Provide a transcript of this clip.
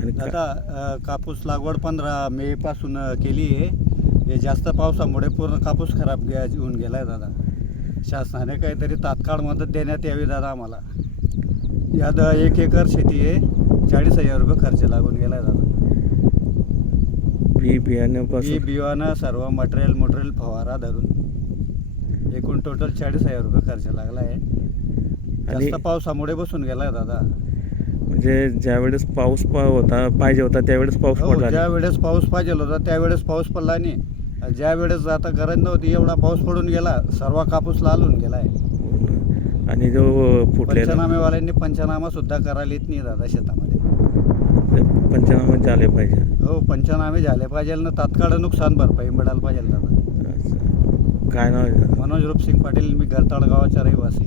आणि दादा कापूस लागवड 15 मे पासून केली आहे. हे जास्त पावसामुळे पूर्ण कापूस खराब होऊन गेला आहे दादा. शासनाने काहीतरी तात्काळ मदत देण्यात यावी दादा आम्हाला. यात 1 एकर शेती आहे, 40,000 रुपये खर्च लागून गेला आहे दादा. बियाण्यापासून बियाणं सर्व मटेरियल फवारा धरून एकूण टोटल 40,000 रुपये खर्च लागला आहे. आणि जास्त पावसामुळे बसून गेला आहे दादा. म्हणजे ज्यावेळेस पाऊस पाहिजे होता त्यावेळेस पाऊस हो, पडला ज्या नाही. वेळेस पाऊस पाहिजे होता त्यावेळेस पाऊस पडला नाही. ज्या वेळेस आता गरज नव्हती एवढा पाऊस पडून गेला, सर्व कापूस लालून गेला आहे. आणि जो फुटलेला पंचनामेवाल्यांनी पंचनामा सुद्धा करायला येत नाही दादा शेतामध्ये. पंचनामे झाले पाहिजे. हो, पंचनामे झाले पाहिजे ना, तात्काळ नुकसान भरपाई मिळायला पाहिजे दादा. असं. काय नाव आहे? मनोज रूपसिंग पाटील, मी गरताळ गावाचा रहिवासी.